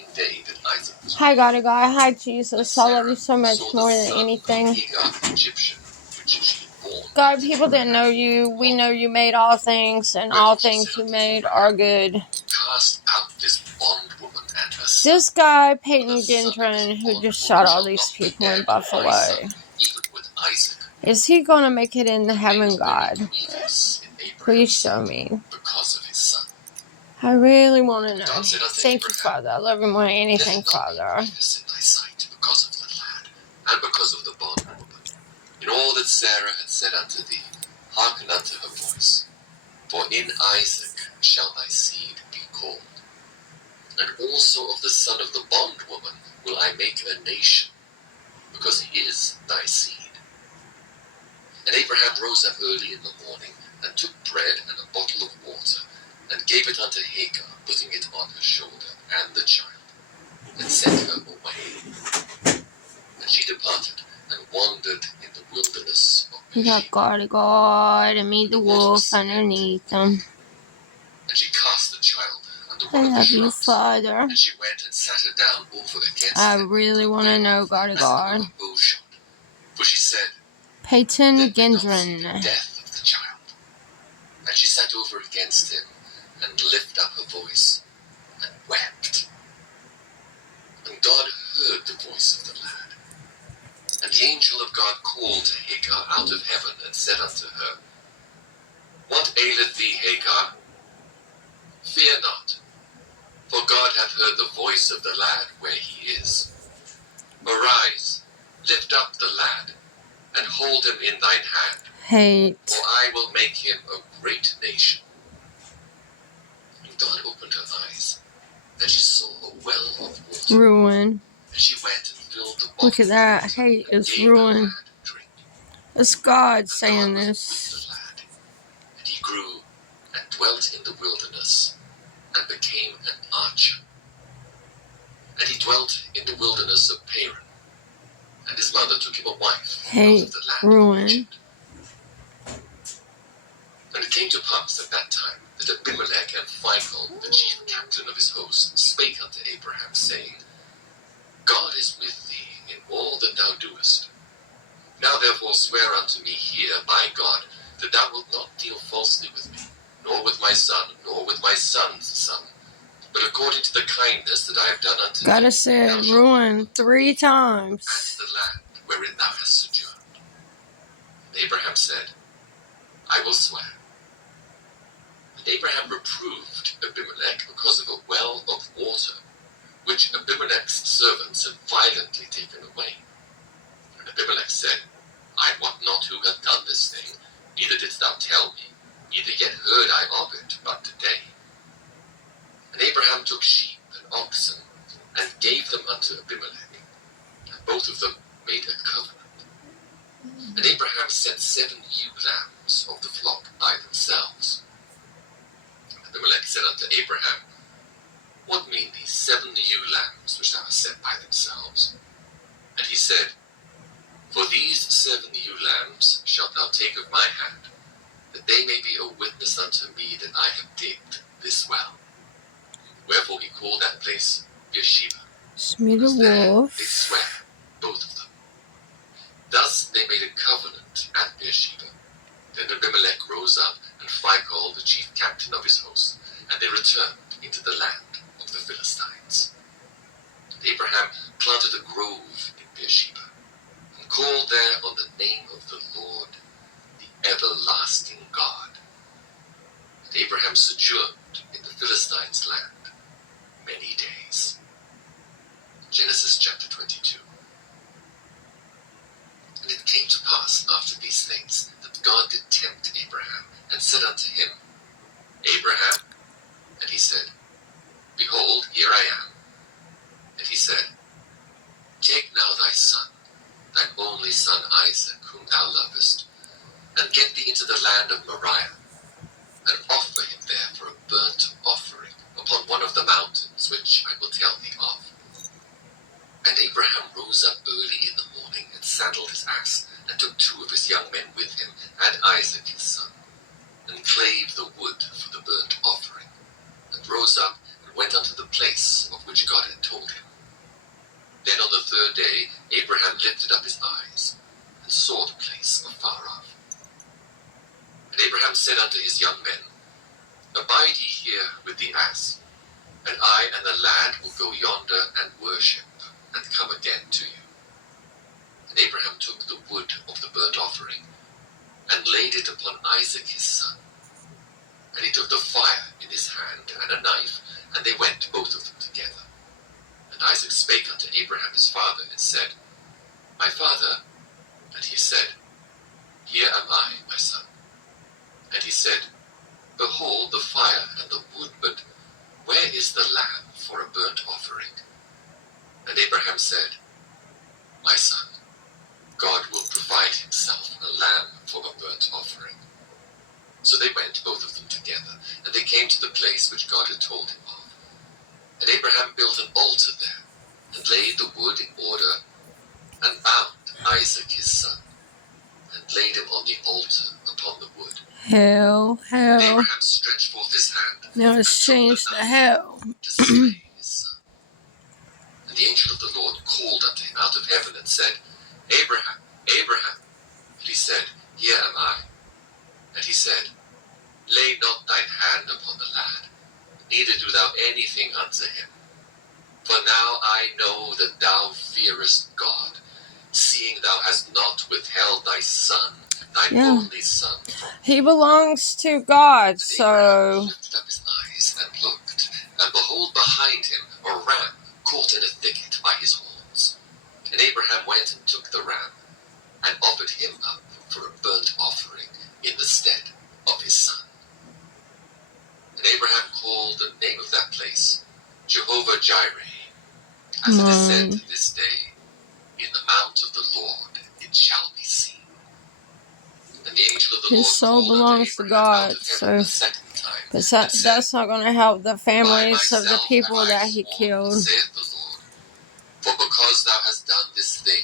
same day that Isaac was Hi, God, hi, Jesus. I love you so much more than anything. God, people didn't know you. We know you made all things, and all things you made are good. Cast out this bondwoman and her son. This guy, Payton Gendron, who just shot all these people in Buffalo, is he going to make it into heaven, God? Please show me. Because of his son. I really want to know. Thank you, Father. I love you more than anything, Father. In thy sight because of the lad, and because of the bondwoman. In all that Sarah had said unto thee, hearken unto her voice. For in Isaac shall thy seed be called. And also of the son of the bondwoman will I make a nation, because he is thy seed. And Abraham rose up early in the morning, and took bread and a bottle of water, and gave it unto Hagar, putting it on her shoulder, and the child, and sent her away. And she departed, and wandered in the wilderness of You got God, and me, the wolf, underneath them. And she cast the child under I one of the love you, shrubs, Father. and she went and sat her down over against I him, really want to know, God. For she said, Payton Let me not see Gendron. the death of the child. And she sat over against him, and lifted up her voice, and wept. And God heard the voice of the lad. And the angel of God called to Hagar out of heaven, and said unto her, What aileth thee, Hagar? Fear not, for God hath heard the voice of the lad where he is. Arise, lift up the lad, and hold him in thine hand. For I will make him a great nation. And God opened her eyes, and she saw a well of water. Ruin. And she went and filled the bottle. Look at that. Hate is ruin. It's God saying this. And he grew and dwelt in the wilderness, and became an archer. And he dwelt in the wilderness of Paran, and his mother took him a wife out of the land of Egypt. And it came to pass at that time that Abimelech and Phicol, the chief captain of his host, spake unto Abraham, saying, God is with thee in all that thou doest. Now therefore swear unto me here by God, that thou wilt not deal falsely with me, nor with my son, nor with my son's son, but according to the kindness that I have done unto thee. God said, ruin 3 times. At the land wherein thou hast sojourned. And Abraham said, I will swear. And Abraham reproved Abimelech because of a well of water, which Abimelech's servants had violently taken away. And Abimelech said, I wot not who hath done this thing, neither didst thou tell me, neither yet heard I of it but today. And Abraham took sheep and oxen, and gave them unto Abimelech, and both of them made a covenant. And Abraham set 7 ewe lambs of the flock by themselves. And Abimelech said unto Abraham, What mean these 7 ewe lambs which thou hast set by themselves? And he said, For these 7 ewe lambs shalt thou take of my hand, that they may be a witness unto me that I have digged this well. Wherefore he called that place Beersheba. Because there they sware, both of them. Thus they made a covenant at Beersheba. Then Abimelech rose up, and Phicol, the chief captain of his host, and they returned into the land of the Philistines. And Abraham planted a grove in Beersheba, and called there on the name of the Lord, the everlasting God. And Abraham sojourned in the Philistines' land many days. Genesis chapter 22. And it came to pass after these things that God did tempt Abraham, and said unto him, Abraham. And he said, Behold, here I am. And he said, Take now thy son, thine only son Isaac, whom thou lovest, and get thee into the land of Moriah, and offer him there for a burnt offering upon one of the mountains which I will tell thee of. And Abraham rose up early in the morning, and saddled his ass, and took 2 of his young men with him, and Isaac his son, and clave the wood for the burnt offering, and rose up, and and went unto the place of which God had told him. Then on the third day Abraham lifted up his eyes, and saw the place afar off. And Abraham said unto his young men, Abide ye here with the ass, and I and the lad will go yonder and worship, and come again to you. And Abraham took the wood of the burnt offering, and laid it upon Isaac his son. And he took the fire in his hand, and a knife, and they went both of them together. And Isaac spake unto Abraham his father, and said, My father. And he said, Here am I, my son. And he said, Behold the fire and the wood, but where is the lamb for a burnt offering? And Abraham said, My son, God will provide himself a lamb for a burnt offering. So they went both of them together, and they came to the place which God had told him of. And Abraham built an altar there, and laid the wood in order, and bound Isaac his son, and laid him on the altar upon the wood. Hell. And Abraham stretched forth his hand, Now it's changed to hell. to slay his son. And the angel of the Lord called unto him out of heaven, and said, Abraham, Abraham. And he said, Here am I. And he said, Lay not thine hand upon the lad, neither do thou anything unto him. For now I know that thou fearest God, seeing thou hast not withheld thy son, thine only son, from me. He belongs to God, And so... Abraham lifted up his eyes and looked, and behold, behind him a ram caught in a thicket by his horns. And Abraham went and took the ram, and offered him up for a burnt offering in the stead of his son. And Abraham called the name of that place Jehovah Jireh, as it is said to this day, In the mount of the Lord it shall be seen. And the angel of the His Lord soul belongs to God, so... But that's not going to help the families of the people that he killed. Saith the Lord, For because thou hast done this thing,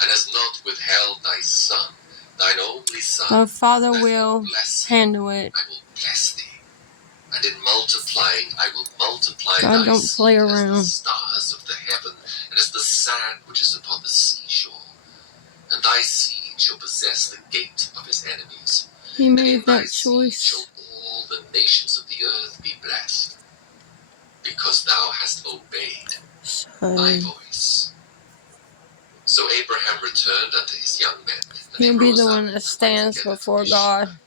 and hast not withheld thy son, thine only son, The Father will handle it. I will bless thee, and in multiplying I will multiply God thy don't seed play as around. the stars of the heaven, and as the sand which is upon the seashore. And thy seed shall possess the gate of his enemies. He And made in thy that seed choice. shall all the nations of the earth be blessed, because thou hast obeyed my voice. So Abraham returned unto his young men, and He'll they be rose the up one that and went stands together before to God. Beersheba.